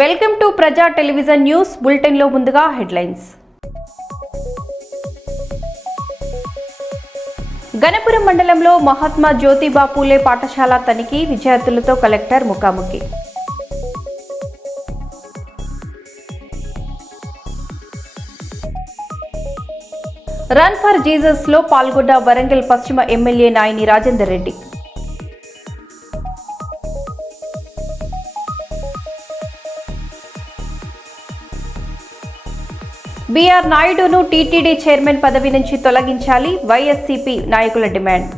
Welcome to ప్రజా television news bulletin లో ముందుగా హెడ్లైన్స్. గణపురం మండలంలో మహాత్మా జ్యోతిబా పూలే పాఠశాల తనిఖీ, విద్యార్థులతో కలెక్టర్ ముఖాముఖి. రన్ ఫర్ జీసస్ లో పాల్గొన్న వరంగల్ పశ్చిమ ఎమ్మెల్యే నాయని రాజేందర్ రెడ్డి. బీఆర్ నాయుడును టీటీడీ చైర్మన్ పదవి నుంచి తొలగించాలి, వైఎస్సీపీ నాయకుల డిమాండ్.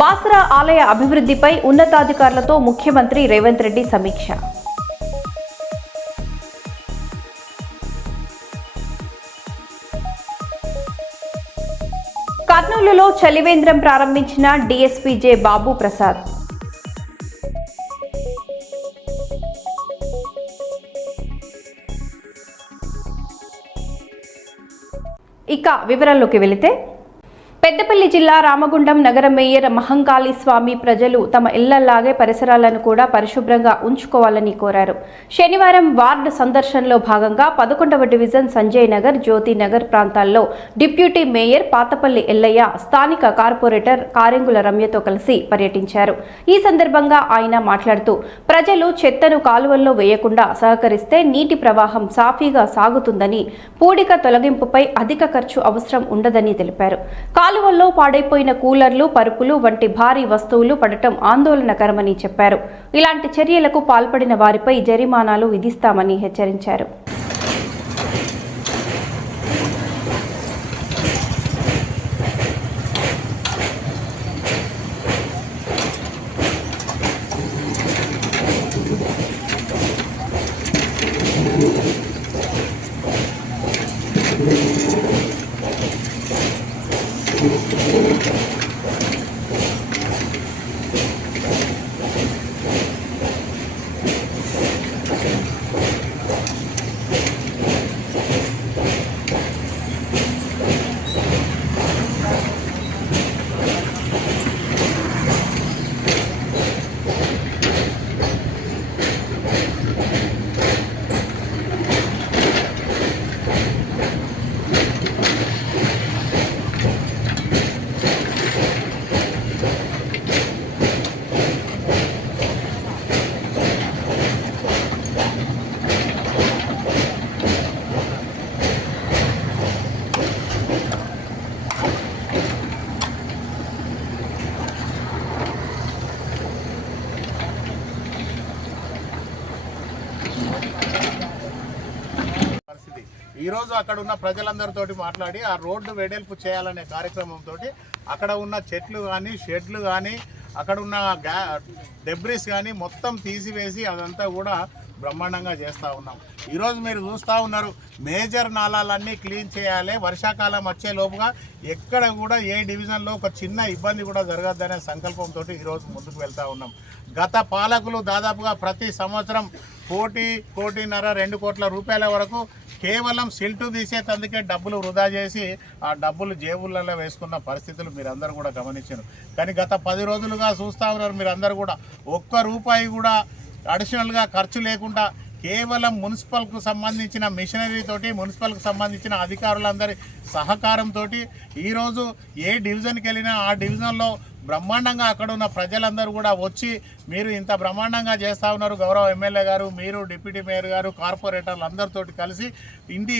బాసరా ఆలయ అభివృద్ధిపై ఉన్నతాధికారులతో ముఖ్యమంత్రి రేవంత్ రెడ్డి సమీక్ష. కర్నూలులో చలివేంద్రం ప్రారంభించిన డీఎస్పీ జె బాబు ప్రసాద్. ఇక వివరాల్లోకి వెళితే, పెద్దపల్లి జిల్లా రామగుండం నగర మేయర్ మహంకాళి స్వామి ప్రజలు తమ ఇళ్లలాగే పరిసరాలను కూడా పరిశుభ్రంగా ఉంచుకోవాలని కోరారు. శనివారం వార్డు సందర్శనలో భాగంగా 11వ డివిజన్ సంజయ్ నగర్, జ్యోతి నగర్ ప్రాంతాల్లో డిప్యూటీ మేయర్ పాతపల్లి ఎల్లయ్య స్థానిక కార్పొరేటర్ కారెంగుల రమ్యతో కలిసి పర్యటించారు. ఈ సందర్భంగా ఆయన మాట్లాడుతూ, ప్రజలు చెత్తను కాలువల్లో వేయకుండా సహకరిస్తే నీటి ప్రవాహం సాఫీగా సాగుతుందని, పూడిక తొలగింపుపై అధిక ఖర్చు అవసరం ఉండదని తెలిపారు. కాలువల్లో పాడైపోయిన కూలర్లు, పరుపులు వంటి భారీ వస్తువులు పడటం ఆందోళనకరమని చెప్పారు. ఇలాంటి చర్యలకు పాల్పడిన వారిపై జరిమానాలు విధిస్తామని హెచ్చరించారు. ఈరోజు అక్కడ ఉన్న ప్రజలందరితోటి మాట్లాడి ఆ రోడ్డు వెడల్పు చేయాలనే కార్యక్రమంతో అక్కడ ఉన్న చెట్లు కానీ, షెడ్లు కానీ, అక్కడ ఉన్న డెబ్రిస్ కానీ మొత్తం తీసివేసి అదంతా కూడా బ్రహ్మాండంగా చేస్తూ ఉన్నాం. ఈరోజు మీరు చూస్తూ ఉన్నారు, మేజర్ నాళాలన్నీ క్లీన్ చేయాలి. వర్షాకాలం వచ్చే లోపుగా ఎక్కడ కూడా ఏ డివిజన్లో ఒక చిన్న ఇబ్బంది కూడా జరగద్దనే సంకల్పంతో ఈరోజు ముందుకు వెళ్తూ ఉన్నాం. గత పాలకులు దాదాపుగా ప్రతి సంవత్సరం 1.5-2 కోట్ల రూపాయల వరకు కేవలం సిల్టు తీసేందుకే డబ్బులు వృధా చేసి ఆ డబ్బులు జేబులలో వేసుకున్న పరిస్థితులు మీరందరూ కూడా గమనించారు. కానీ గత 10 రోజులుగా చూస్తూ ఉన్నారు మీరందరూ కూడా, ఒక్క రూపాయి కూడా అడిషనల్గా ఖర్చు లేకుండా కేవలం మున్సిపల్కు సంబంధించిన మిషనరీతోటి, మున్సిపల్కు సంబంధించిన అధికారులందరి సహకారంతో ఈరోజు ఏ డివిజన్కి వెళ్ళినా ఆ డివిజన్లో బ్రహ్మాండంగా అక్కడ ఉన్న ప్రజలందరూ కూడా వచ్చి మీరు ఇంత బ్రహ్మాండంగా చేస్తూ ఉన్నారు, గౌరవ ఎమ్మెల్యే గారు, మీరు డిప్యూటీ మేయర్ గారు, కార్పొరేటర్లు అందరితో కలిసి ఇంటి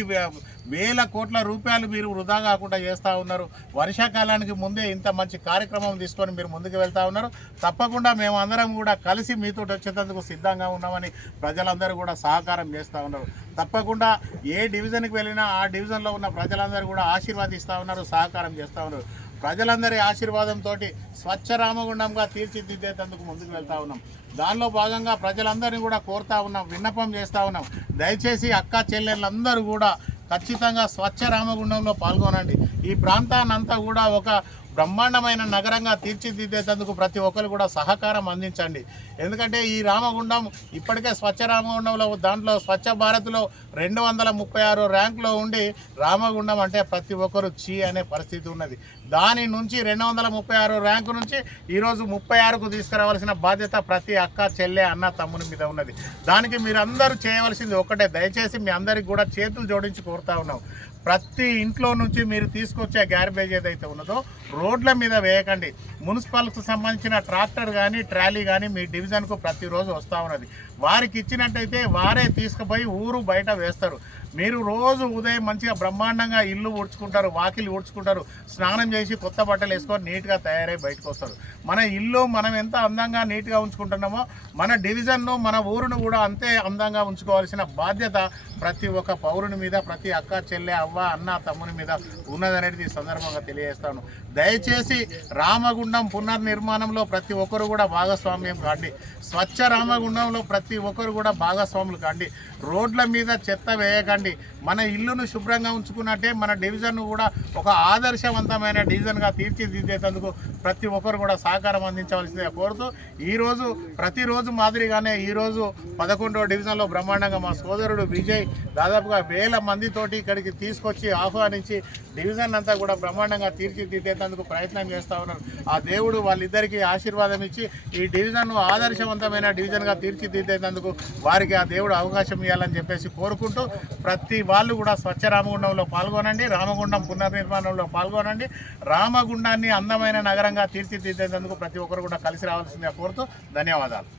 వేల కోట్ల రూపాయలు మీరు వృధా కాకుండా చేస్తూ ఉన్నారు. వర్షాకాలానికి ముందే ఇంత మంచి కార్యక్రమం తీసుకొని మీరు ముందుకు వెళ్తూ ఉన్నారు. తప్పకుండా మేము అందరం కూడా కలిసి మీతో వచ్చేందుకు సిద్ధంగా ఉన్నామని ప్రజలందరూ కూడా సహకారం చేస్తూ ఉన్నారు. తప్పకుండా ఏ డివిజన్కి వెళ్ళినా ఆ డివిజన్లో ఉన్న ప్రజలందరూ కూడా ఆశీర్వాదిస్తూ ఉన్నారు, సహకారం చేస్తూ ఉన్నారు. ప్రజలందరి ఆశీర్వాదంతో స్వచ్ఛ రామగుండంగా తీర్చిదిద్దేందుకు ముందుకు వెళ్తూ ఉన్నాం. దానిలో భాగంగా ప్రజలందరినీ కూడా కోరుతా ఉన్నాం, విన్నపం చేస్తూ ఉన్నాం. దయచేసి అక్క చెల్లెళ్ళందరూ కూడా ఖచ్చితంగా స్వచ్ఛ రామగుండంలో పాల్గొనండి. ఈ ప్రాంతాన్నంతా కూడా ఒక బ్రహ్మాండమైన నగరంగా తీర్చిదిద్దేందుకు ప్రతి ఒక్కరు కూడా సహకారం అందించండి. ఎందుకంటే ఈ రామగుండం ఇప్పటికే స్వచ్ఛ రామగుండంలో దాంట్లో స్వచ్ఛ భారత్లో 236 ర్యాంకులో ఉండి రామగుండం అంటే ప్రతి ఒక్కరు చీ అనే పరిస్థితి ఉన్నది. దాని నుంచి 236 ర్యాంకు నుంచి ఈరోజు 36కు తీసుకురావాల్సిన బాధ్యత ప్రతి అక్క చెల్లె అన్న తమ్ముని మీద ఉన్నది. దానికి మీరందరూ చేయవలసింది ఒకటే, దయచేసి మీ అందరికి కూడా చేతులు జోడించి కోరుతా ఉన్నాం. ప్రతి ఇంట్లో నుంచి మీరు తీసుకొచ్చే గార్బేజ్ ఏదైతే ఉన్నదో రోడ్ల మీద వేయకండి. మున్సిపల్కి సంబంధించిన ట్రాక్టర్ కానీ ట్రాలీ కానీ మీ డివిజన్కు ప్రతిరోజు వస్తూ ఉన్నది. వారికి ఇచ్చినట్టయితే వారే తీసుకుపోయి ఊరు బయట వేస్తారు. మీరు రోజు ఉదయం మంచిగా బ్రహ్మాండంగా ఇల్లు ఊడ్చుకుంటారు, వాకిలి ఊడ్చుకుంటారు, స్నానం చేసి కొత్త బట్టలు వేసుకొని నీట్గా తయారై బయటకు వస్తారు. మన ఇల్లు మనం ఎంత అందంగా నీట్గా ఉంచుకుంటున్నామో మన డివిజన్ను మన ఊరును కూడా అంతే అందంగా ఉంచుకోవాల్సిన బాధ్యత ప్రతి ఒక్క పౌరుని మీద, ప్రతి అక్క చెల్లె అవ్వ అన్న తమ్ముని మీద ఉన్నదనేది ఈ సందర్భంగా తెలియజేస్తాను. దయచేసి రామగుండం పునర్నిర్మాణంలో ప్రతి ఒక్కరు కూడా భాగస్వామ్యం కాండి. స్వచ్ఛ రామగుండంలో ప్రతి ఒక్కరు కూడా భాగస్వాములు కాండి. రోడ్ల మీద చెత్త వేయకండి. మన ఇల్లును శుభ్రంగా ఉంచుకున్నట్టే మన డివిజన్ను కూడా ఒక ఆదర్శవంతమైన డివిజన్గా తీర్చిదిద్దేందుకు ప్రతి ఒక్కరు కూడా సహకారం అందించవలసిందిగా కోరుతూ ఈరోజు ప్రతిరోజు మాదిరిగానే ఈరోజు 11వ డివిజన్లో బ్రహ్మాండంగా మా సోదరుడు విజయ్ దాదాపుగా 1000 మందితోటి ఇక్కడికి తీసుకొచ్చి ఆహ్వానించి డివిజన్ అంతా కూడా బ్రహ్మాండంగా తీర్చిదిద్దేందుకు ప్రయత్నం చేస్తూ ఉన్నారు. ఆ దేవుడు వాళ్ళిద్దరికీ ఆశీర్వాదం ఇచ్చి ఈ డివిజన్ను ఆదర్శవంతమైన డివిజన్గా తీర్చిదిద్దేందుకు వారికి ఆ దేవుడు అవకాశం ఇవ్వాలని చెప్పేసి కోరుకుంటూ ప్రతి వాళ్ళు కూడా స్వచ్ఛ రామగుండంలో పాల్గొనండి, రామగుండం పునర్నిర్మాణంలో పాల్గొనండి. రామగుండాన్ని అందమైన నగరంగా తీర్చిదిద్దేందుకు ప్రతి ఒక్కరు కూడా కలిసి రావాల్సిందిగా కోరుతూ ధన్యవాదాలు.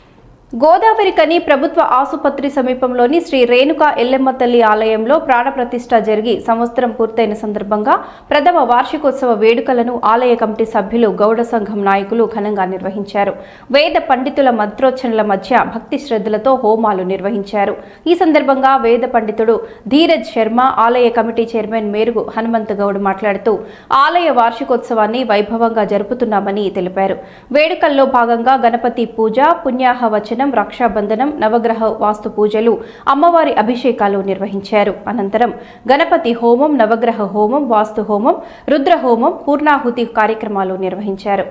గోదావరికని ప్రభుత్వ ఆసుపత్రి సమీపంలోని శ్రీ రేణుకా ఎల్లమ్మ తల్లి ఆలయంలో ప్రాణప్రతిష్ఠ జరిగి సంవత్సరం పూర్తయిన సందర్భంగా ప్రథమ వార్షికోత్సవ వేడుకలను ఆలయ కమిటీ సభ్యులు గౌడ సంఘం నాయకులు ఘనంగా నిర్వహించారు. వేద పండితుల మంత్రోచ్చరణల మధ్య భక్తి శ్రద్ధలతో హోమాలు నిర్వహించారు. ఈ సందర్భంగా వేద పండితుడు ధీరజ్ శర్మ, ఆలయ కమిటీ చైర్మన్ మేరుగు హనుమంత్ గౌడ్ మాట్లాడుతూ ఆలయ వార్షికోత్సవాన్ని వైభవంగా జరుపుతున్నామని తెలిపారు. వేడుకల్లో భాగంగా గణపతి పూజ, పుణ్యాహ వచనం, రక్షాబంధనం, నవగ్రహ వాస్తు పూజలు, అమ్మవారి అభిషేకాలు నిర్వహించారు. అనంతరం గణపతి హోమం, నవగ్రహ హోమం, వాస్తు హోమం, రుద్ర హోమం, పూర్ణాహుతి కార్యక్రమాలు నిర్వహించారు.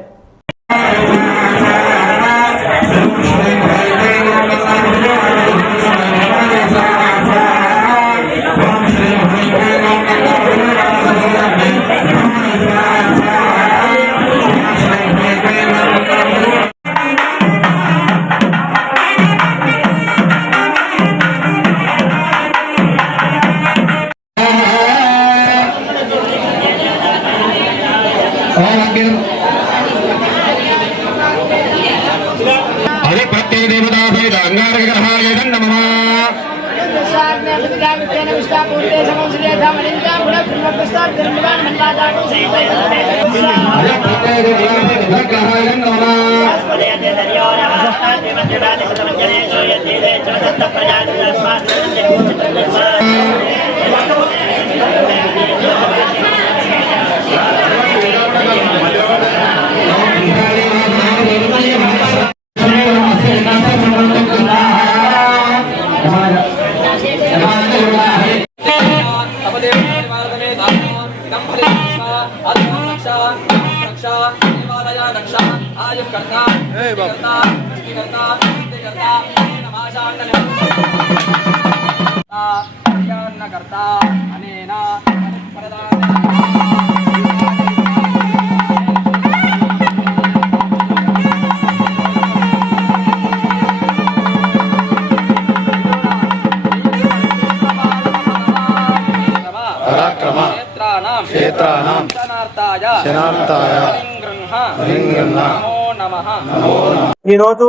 ఈ రోజు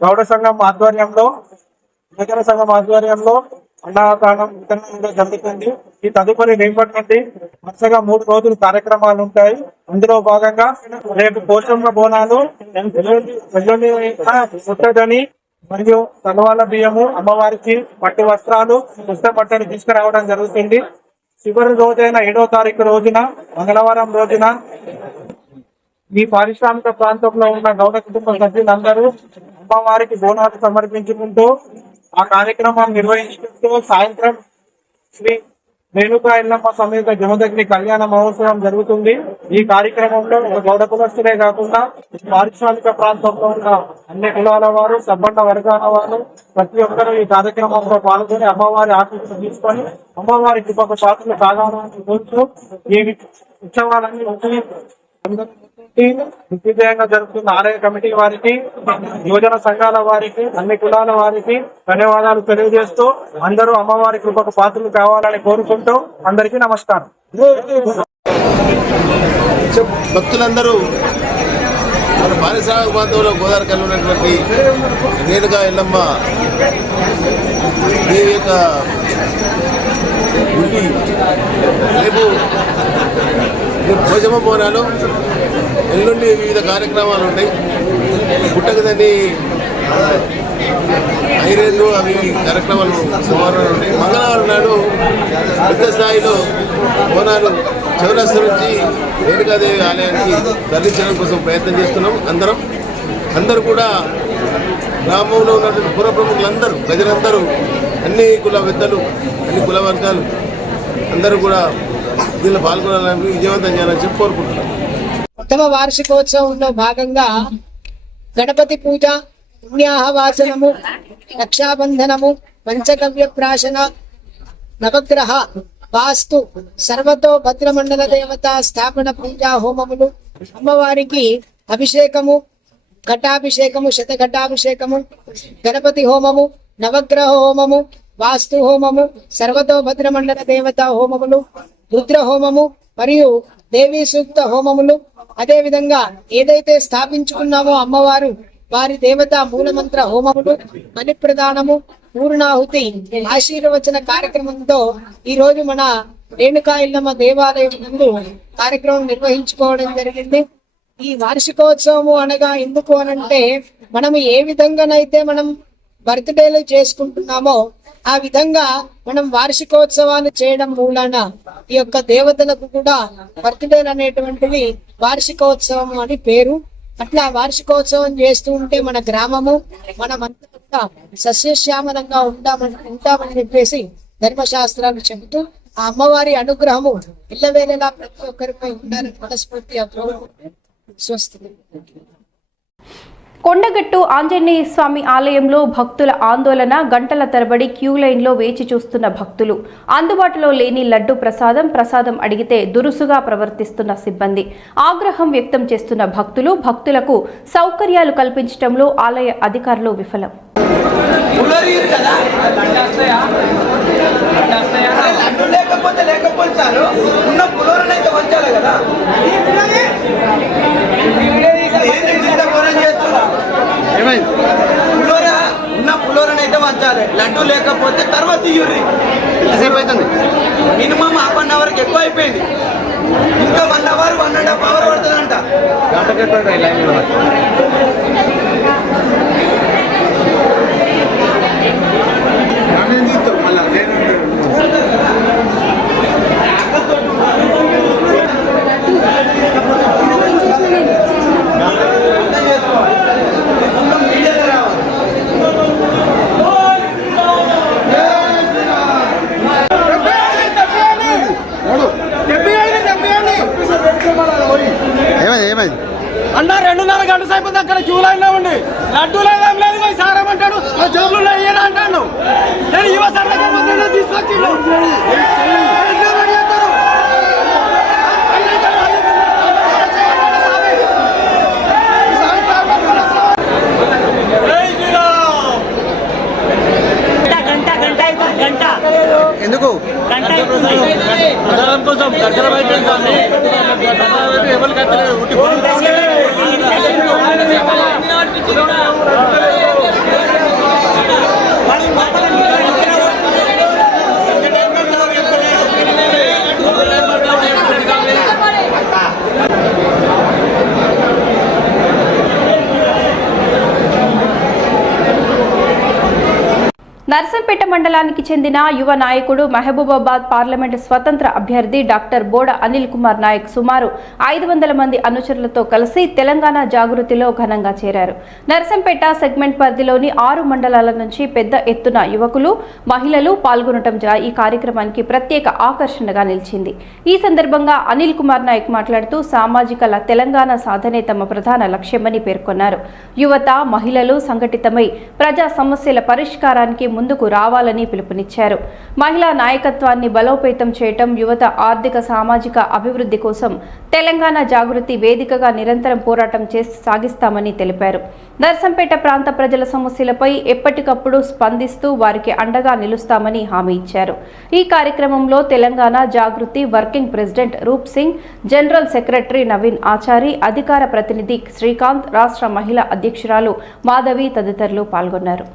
గౌడ సంఘం ఆధ్వర్యంలో, నగర సంఘం ఆధ్వర్యంలో అన్నదానం వితరణ జరుగుతుంది. ఈ తదుపరి రేపటి నుండి వరుసగా 3 రోజులు కార్యక్రమాలు ఉంటాయి. అందులో భాగంగా రేపు పోషమ్మ బోనాలు, వెల్లుల్లి పుట్టదని మరియు తలవాల బియ్యము, అమ్మవారికి పట్టు వస్త్రాలు, పుస్తక బట్టలు తీసుకురావడం జరుగుతుంది. చివరి రోజైన 7వ తారీఖు రోజున, మంగళవారం రోజున ఈ పారిశ్రామిక ప్రాంతంలో ఉన్న గౌడ కుటుంబ సభ్యులందరూ అమ్మవారికి బోనాలు సమర్పించుకుంటూ ఆ కార్యక్రమాన్ని నిర్వహించుకుంటూ సాయంత్రం శ్రీ రేణుకా ఎల్లమ్మ సమేత జమదగ్ని కళ్యాణ మహోత్సవం జరుగుతుంది. ఈ కార్యక్రమంలో ఒక గౌడ కులస్తులే కాకుండా పారిశ్రామిక ప్రాంతంలో ఉన్న అన్ని కులాల వారు, సబ్బండ వర్గాల వారు ప్రతి ఒక్కరూ ఈ కార్యక్రమంలో పాల్గొని అమ్మవారి ఆశీస్సులు తీసుకొని అమ్మవారి కృపకు పాత్రలు కావాలని కోరుతూ ఈ ఉత్సవాలన్నీ దిగ్విజయంగా జరుగుతున్న ఆలయ కమిటీ వారికి, యువజన సంఘాల వారికి, అన్ని కులాల వారికి ధన్యవాదాలు తెలియజేస్తూ అందరూ అమ్మవారి కృపకు పాత్రలు కావాలని కోరుకుంటూ అందరికీ నమస్కారం. భక్తులందరూ మన పారిశ్రామిక ప్రాంతంలో గోదావరి కళ్ళు ఉన్నటువంటి రేణుకా ఎల్లమ్మ దేవి యొక్క గుడి రేపు భోజమ బోనాలు, ఎల్లుండి వివిధ కార్యక్రమాలు ఉంటాయి. పుట్టకదని ఐరేళ్ళు అవి కార్యక్రమాలు సోమవారం ఉంటాయి. మంగళవారం నాడు పెద్ద స్థాయిలో బోనాలు చౌరస్తా నుంచి రేణుకాదేవి ఆలయానికి తరలించడం కోసం ప్రయత్నం చేస్తున్నాం. అందరూ కూడా గ్రామంలో ఉన్నటువంటి పుర ప్రముఖులందరూ, ప్రజలందరూ, అన్ని కుల పెద్దలు, అన్ని కుల వర్గాలు అందరూ కూడా దీనిలో పాల్గొనాలని, విజయవంతం చేయాలని చెప్పి కోరుకుంటున్నాం. ఉత్తమ వార్షికోత్సవంలో భాగంగా గణపతి పూజ, పుణ్యాహవాచనము, రక్షాబంధనము, పంచగవ్య ప్రాశన, నవగ్రహ వాస్తు, సర్వతో భద్రమండల దేవత స్థాపన పూజా హోమములు, అమ్మవారికి అభిషేకము, ఘటాభిషేకము, శతఘటాభిషేకము, గణపతి హోమము, నవగ్రహ హోమము, వాస్తు హోమము, సర్వతో భద్రమండల దేవత హోమములు, రుద్ర హోమము మరియు దేవీ సూక్త హోమములు, అదే విధంగా ఏదైతే స్థాపించుకున్నామో అమ్మవారు వారి దేవత మూలమంత్ర హోమములు, బలి ప్రదానము, పూర్ణాహుతి, ఆశీర్వచన కార్యక్రమంతో ఈ రోజు మన రేణుకా ఎల్లమ్మ దేవాలయం నందు కార్యక్రమం నిర్వహించుకోవడం జరిగింది. ఈ వార్షికోత్సవము అనగా ఎందుకు అనంటే, మనం ఏ విధంగానైతే మనం బర్త్డేలు చేసుకుంటున్నామో ఆ విధంగా మనం వార్షికోత్సవాలు చేయడం మూలాన ఈ యొక్క దేవతలకు కూడా బర్త్డేలు అనేటువంటివి వార్షికోత్సవం అని పేరు. అట్లా వార్షికోత్సవం చేస్తూ ఉంటే మన గ్రామము, మనమంతా సస్యశ్యామలంగా ఉంటామని చెప్పేసి ధర్మశాస్త్రాలు చెబుతూ ఆ అమ్మవారి అనుగ్రహము ఇళ్ళవేళలా ప్రతి ఒక్కరిపై ఉండాలని మనస్ఫూర్తిగా కోరుకుంటూ స్వస్తి. కొండగట్టు ఆంజనేయ స్వామి ఆలయంలో భక్తుల ఆందోళన, గంటల తరబడి క్యూ లైన్లో వేచి చూస్తున్న భక్తులు, అందుబాటులో లేని లడ్డు ప్రసాదం అడిగితే దురుసుగా ప్రవర్తిస్తున్న సిబ్బంది, ఆగ్రహం వ్యక్తం చేస్తున్న భక్తులకు సౌకర్యాలు కల్పించడంలో ఆలయ అధికారులు విఫలం. ఉన్న పులోరని అయితే వంచాలి, లడ్డు లేకపోతే తర్వాత తీయుర్రి. ఎంతసేపు అవుతుంది? మినిమం హాఫ్ అన్ అవర్కి ఎక్కువ అయిపోయింది. ఇంకా 1 అవర్ 1.5 అవర్ పడుతుందంట. అన్న 2.5 గంటల సేపు అక్కడ క్యూ లైన్ లో ఉండి లడ్డు లేదేం లేదు సారమంటాడు, జోబులు అయ్యేలా అంటాను. నేను యువ సర్వే తీసుకొచ్చిండు. ఎందుకు ప్రసాదం కోసం దర్శనం అయిపోయింది. నర్సంపేట నర్సంపేట మండలానికి చెందిన యువ నాయకుడు మహబూబాబాద్ పార్లమెంటు స్వతంత్ర అభ్యర్థి డాక్టర్ బోడ అనిల్ కుమార్ నాయక్ సుమారు 500 మంది అనుచరులతో కలిసి తెలంగాణ జాగృతిలో ఘనంగా చేరారు. నర్సంపేట సెగ్మెంట్ పరిధిలోని 6 మండలాల నుంచి పెద్ద ఎత్తున యువకులు, మహిళలు పాల్గొనడం ఈ కార్యక్రమానికి ప్రత్యేక ఆకర్షణగా నిలిచింది. ఈ సందర్భంగా అనిల్ కుమార్ నాయక్ మాట్లాడుతూ సామాజిక తెలంగాణ సాధనే తమ ప్రధాన లక్ష్యమని పేర్కొన్నారు. యువత, మహిళలు సంఘటితమై ప్రజా సమస్యల పరిష్కారానికి ముందుకు రావాలని పిలుపునిచ్చారు. మహిళా నాయకత్వాన్ని బలోపేతం చేయటం, యువత ఆర్థిక సామాజిక అభివృద్ధి కోసం తెలంగాణ జాగృతి వేదికగా నిరంతరం పోరాటం సాగిస్తామని తెలిపారు. నర్సంపేట ప్రాంత ప్రజల సమస్యలపై ఎప్పటికప్పుడు స్పందిస్తూ వారికి అండగా నిలుస్తామని హామీ ఇచ్చారు. ఈ కార్యక్రమంలో తెలంగాణ జాగృతి వర్కింగ్ ప్రెసిడెంట్ రూప్ సింగ్, జనరల్ సెక్రటరీ నవీన్ ఆచారి, అధికార ప్రతినిధి శ్రీకాంత్, రాష్ట్ర మహిళా అధ్యక్షురాలు మాధవి తదితరులు పాల్గొన్నారు.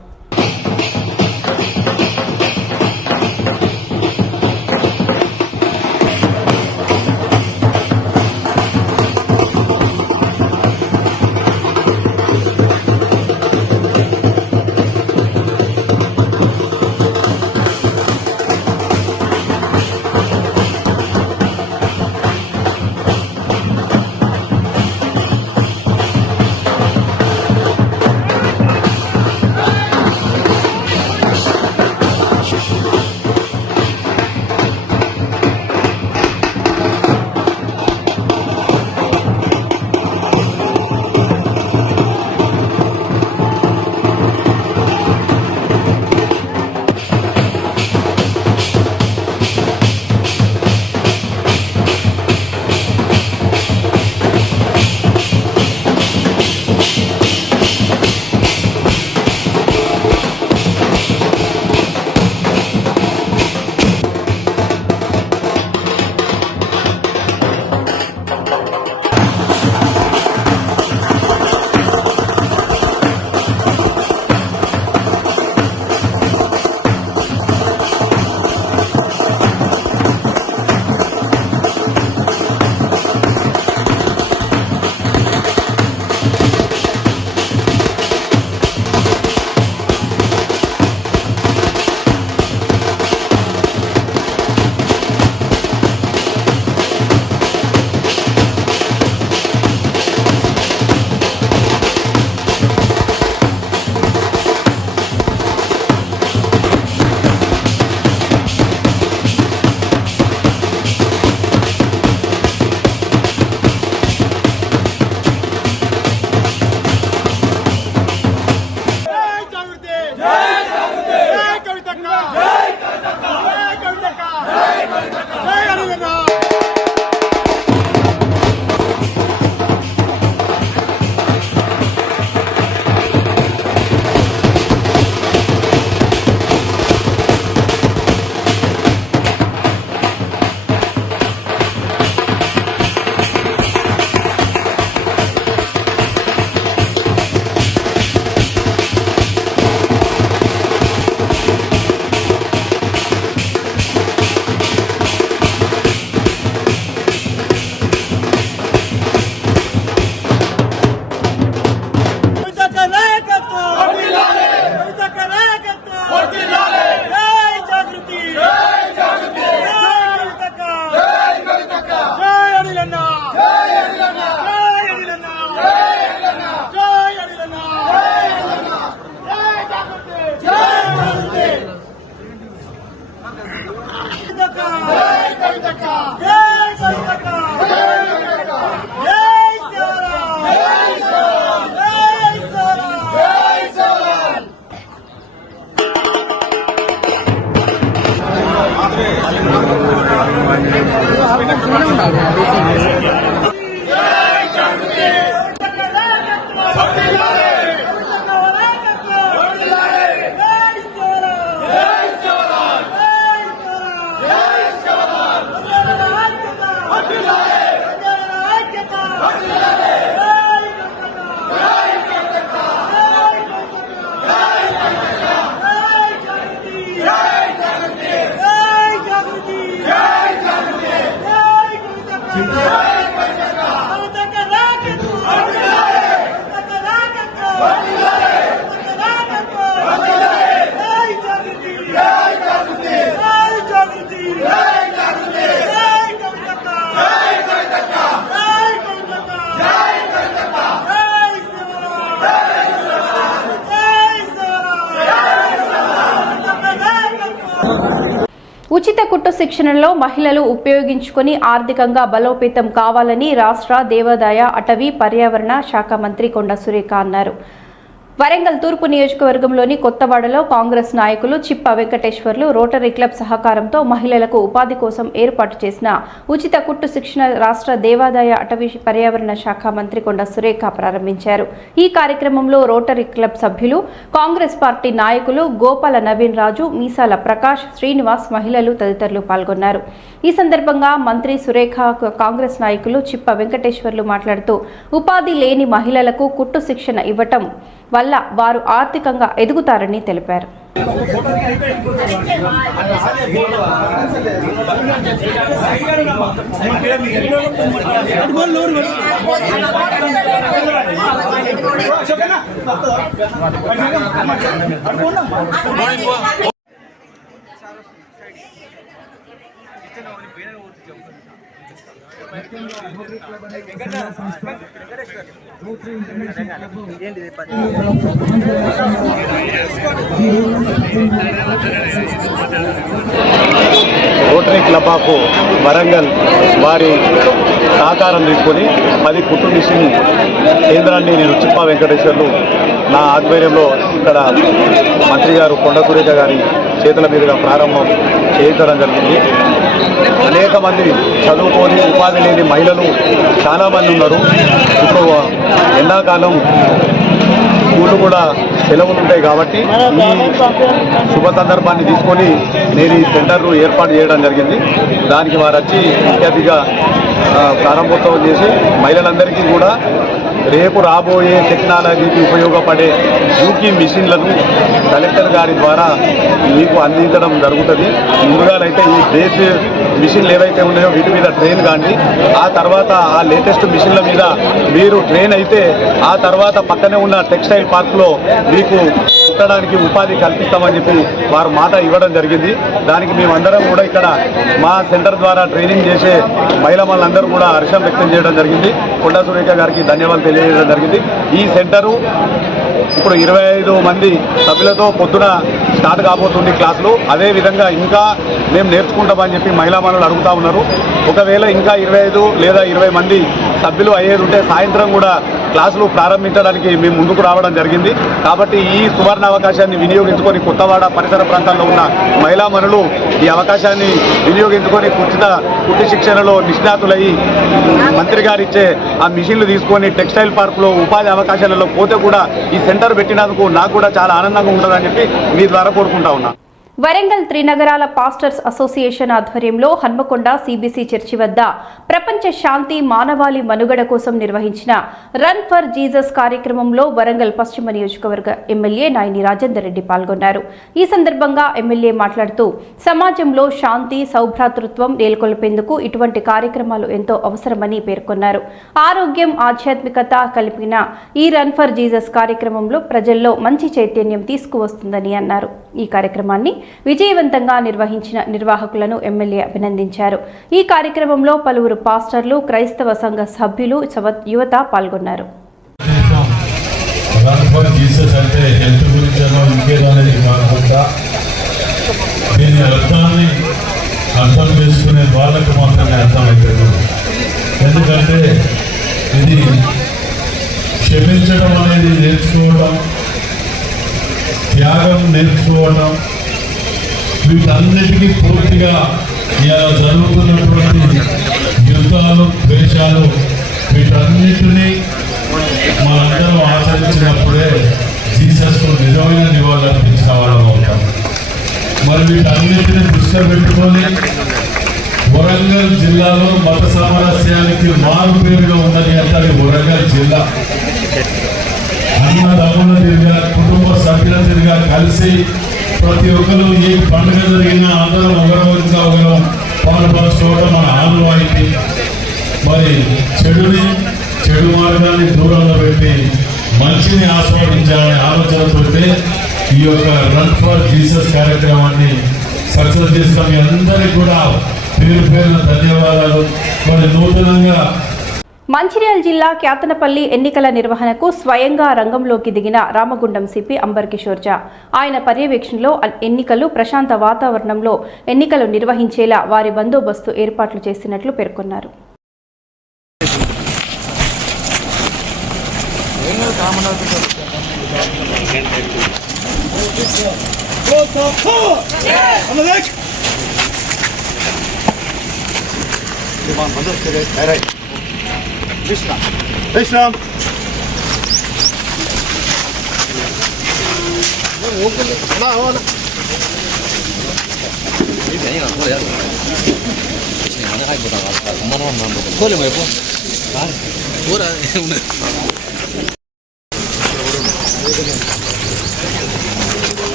ఉచిత కుట్టు శిక్షణలో మహిళలు ఉపయోగించుకొని ఆర్థికంగా బలోపేతం కావాలని రాష్ట్ర దేవాదాయ అటవీ పర్యావరణ శాఖ మంత్రి కొండ సురేఖ అన్నారు. వరంగల్ తూర్పు నియోజకవర్గంలోని కొత్తవాడలో కాంగ్రెస్ నాయకులు చిప్ప వెంకటేశ్వర్లు రోటరీ క్లబ్ సహకారంతో మహిళలకు ఉపాధి కోసం ఏర్పాటు చేసిన ఉచిత కుట్టు శిక్షణ రాష్ట్ర దేవాదాయ అటవీ పర్యావరణ శాఖ మంత్రి కొండ సురేఖ ప్రారంభించారు. ఈ కార్యక్రమంలో రోటరీ క్లబ్ సభ్యులు, కాంగ్రెస్ పార్టీ నాయకులు గోపాల నవీన్ రాజు, మీసాల ప్రకాష్, శ్రీనివాస్, మహిళలు తదితరులు పాల్గొన్నారు. ఈ సందర్భంగా మంత్రి సురేఖ, కాంగ్రెస్ నాయకులు చిప్ప వెంకటేశ్వర్లు మాట్లాడుతూ ఉపాధి లేని మహిళలకు కుట్టు శిక్షణ ఇవ్వటం వల్ల వారు ఆర్థికంగా ఎదుగుతారని తెలిపారు. రోటరీ క్లబ్ ఆఫ్ వరంగల్ వారి సహకారం తీసుకొని 10 కుట్టు మిషన్ కేంద్రాన్ని నేను చిప్ప వెంకటేశ్వర్లు నా ఆధ్వర్యంలో ఇక్కడ మంత్రి గారు కొండ సురేఖ గారి చేతుల మీదుగా ప్రారంభం చేయించడం జరిగింది. అనేక మంది చదువుకొని ఉపాధి లేని మహిళలు చాలామంది ఉన్నారు. ఇప్పుడు ఎండాకాలం స్కూళ్ళు కూడా సెలవులు ఉంటాయి కాబట్టి ఈ శుభ సందర్భాన్ని తీసుకొని నేను ఈ సెంటర్ను ఏర్పాటు చేయడం జరిగింది. దానికి వారు వచ్చి అత్యధిక ప్రారంభోత్సవం చేసి మహిళలందరికీ కూడా రేపు రాబోయే టెక్నాలజీకి ఉపయోగపడే యూకీ మిషన్లను కలెక్టర్ గారి ద్వారా మీకు అందించడం జరుగుతుంది. ముందుగానైతే ఈ బేస్ మిషన్లు ఏవైతే ఉన్నాయో వీటి మీద ట్రైన్ కానీ ఆ తర్వాత ఆ లేటెస్ట్ మిషన్ల మీద మీరు ట్రైన్ అయితే ఆ తర్వాత పక్కనే ఉన్న టెక్స్టైల్ పార్క్లో మీకు కుట్టడానికి ఉపాధి కల్పిస్తామని చెప్పి వారు మాట ఇవ్వడం జరిగింది. దానికి మేమందరం కూడా ఇక్కడ మా సెంటర్ ద్వారా ట్రైనింగ్ చేసే మహిళలందరూ కూడా హర్షం వ్యక్తం చేయడం జరిగింది. కొండ సురేఖ గారికి ధన్యవాదాలు తెలియజేయడం జరిగింది. ఈ సెంటరు ఇప్పుడు 25 మంది సభ్యులతో పొద్దున స్టార్ట్ కాబోతుంది క్లాసులు. అదేవిధంగా ఇంకా మేము నేర్చుకుంటామని చెప్పి మహిళలు అడుగుతూ ఉన్నారు. ఒకవేళ ఇంకా 25 లేదా 20 మంది సభ్యులు అయ్యేది ఉంటే సాయంత్రం కూడా క్లాసులు ప్రారంభించడానికి మేము ముందుకు రావడం జరిగింది. కాబట్టి ఈ సువర్ణ అవకాశాన్ని వినియోగించుకొని కొత్తవాడ పరిసర ప్రాంతాల్లో ఉన్న మహిళామణులు ఈ అవకాశాన్ని వినియోగించుకొని కుట్టి శిక్షణలో నిష్ణాతులయ్యి మంత్రి గారు ఇచ్చే ఆ మిషన్లు తీసుకొని టెక్స్టైల్ పార్కులో ఉపాధి అవకాశాలలో పోతే కూడా ఈ సెంటర్ పెట్టినందుకు నాకు కూడా చాలా ఆనందంగా ఉంటుందని చెప్పి మీ ద్వారా కోరుకుంటా ఉన్నా. వరంగల్ త్రినగరాల పాస్టర్స్ అసోసియేషన్ ఆధ్వర్యంలో హన్మకొండ సిబిసి చర్చి వద్ద ప్రపంచ శాంతి మానవాళి మనుగడ కోసం నిర్వహించిన రన్ ఫర్ జీసస్ కార్యక్రమంలో వరంగల్ పశ్చిమ నియోజకవర్గ ఎమ్మెల్యే నాయని రాజేందర్ రెడ్డి పాల్గొన్నారు. ఈ సందర్భంగా ఎమ్మెల్యే మాట్లాడుతూ సమాజంలో శాంతి సౌభ్రాతృత్వం నెలకొల్పేందుకు ఇటువంటి కార్యక్రమాలు ఎంతో అవసరమని పేర్కొన్నారు. ఆరోగ్యం, ఆధ్యాత్మికత కలిపిన ఈ రన్ ఫర్ జీసస్ కార్యక్రమంలో ప్రజల్లో మంచి చైతన్యం తీసుకువస్తుందని అన్నారు. ఈ కార్యక్రమాన్ని విజయవంతంగా నిర్వహించిన నిర్వాహకులను ఎమ్మెల్యే అభినందించారు. ఈ కార్యక్రమంలో పలువురు పాస్టర్లు, క్రైస్తవ సంఘ సభ్యులు, యువత పాల్గొన్నారు. అర్థం చేసుకునే వాళ్ళకు మాత్రమే అర్థమవుతుంది. ఎందుకంటే ఇది క్షమించడం అనేది నేర్చుకోవడం, త్యాగం నేర్చుకోవడం, వీటన్నిటికీ పూర్తిగా ఇలా జరుగుతున్నటువంటి యుద్ధాలు, ద్వేషాలు, వీటన్నిటినీ మనందరం ఆచరించినప్పుడే జీసస్ నిజమైన నివాళులు అర్పించిన వాళ్ళం అవుతాం. మరి వీటన్నిటిని దృష్టిలో పెట్టుకొని వరంగల్ జిల్లాలో మత సామరస్యానికి మారు పేరుగా ఉన్నది అంటే వరంగల్ జిల్లా. అన్నదమ్ముల తిరిగా, కుటుంబ సభ్యుల తిరిగా కలిసి ప్రతి ఒక్కరు ఏ పండుగ జరిగినా అందరం ఒకరం పాల్పంచుకోవడం మన ఆనవాయితీ. మరి చెడు మార్గాన్ని దూరంలో పెట్టి మంచిని ఆస్వాదించాలనే ఆలోచనతోటే ఈ యొక్క రన్ ఫర్ జీసస్ కార్యక్రమాన్ని సక్సెస్ చేస్తాం. మీ అందరికీ కూడా పేరు పేరున ధన్యవాదాలు. మరి నూతనంగా మంచిర్యాల జిల్లా క్యాతనపల్లి ఎన్నికల నిర్వహణకు స్వయంగా రంగంలోకి దిగిన రామగుండం సిపి అంబర్ కిషోర్ ఝా ఆయన పర్యవేక్షణలో ఎన్నికలు ప్రశాంత వాతావరణంలో ఎన్నికలు నిర్వహించేలా వారి బందోబస్తు ఏర్పాట్లు చేసినట్లు పేర్కొన్నారు.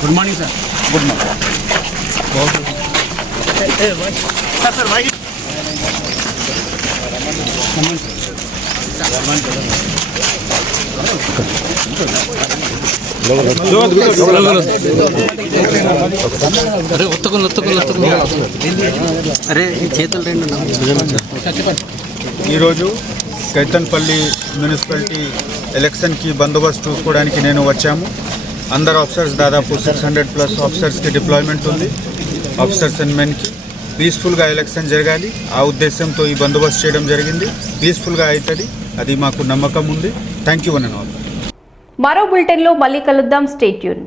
Good morning sir. Good morning sir. White ఈరోజు కైతన్పల్లి మున్సిపాలిటీ ఎలక్షన్కి బందోబస్తు చూసుకోవడానికి నేను వచ్చాము. అందరు ఆఫీసర్స్ దాదాపు 600+ ఆఫీసర్స్కి డిప్లాయ్మెంట్ ఉంది. ఆఫీసర్స్ అండ్ మెన్కి పీస్ఫుల్గా ఎలక్షన్ జరగాలి. ఆ ఉద్దేశంతో ఈ బందోబస్తు చేయడం జరిగింది. పీస్ఫుల్గా అవుతుంది, అది మాకు నమ్మకం ఉంది. థ్యాంక్ యూ అన్న. మరో బులెటిన్లో మళ్ళీ కలుద్దాం. Stay tune.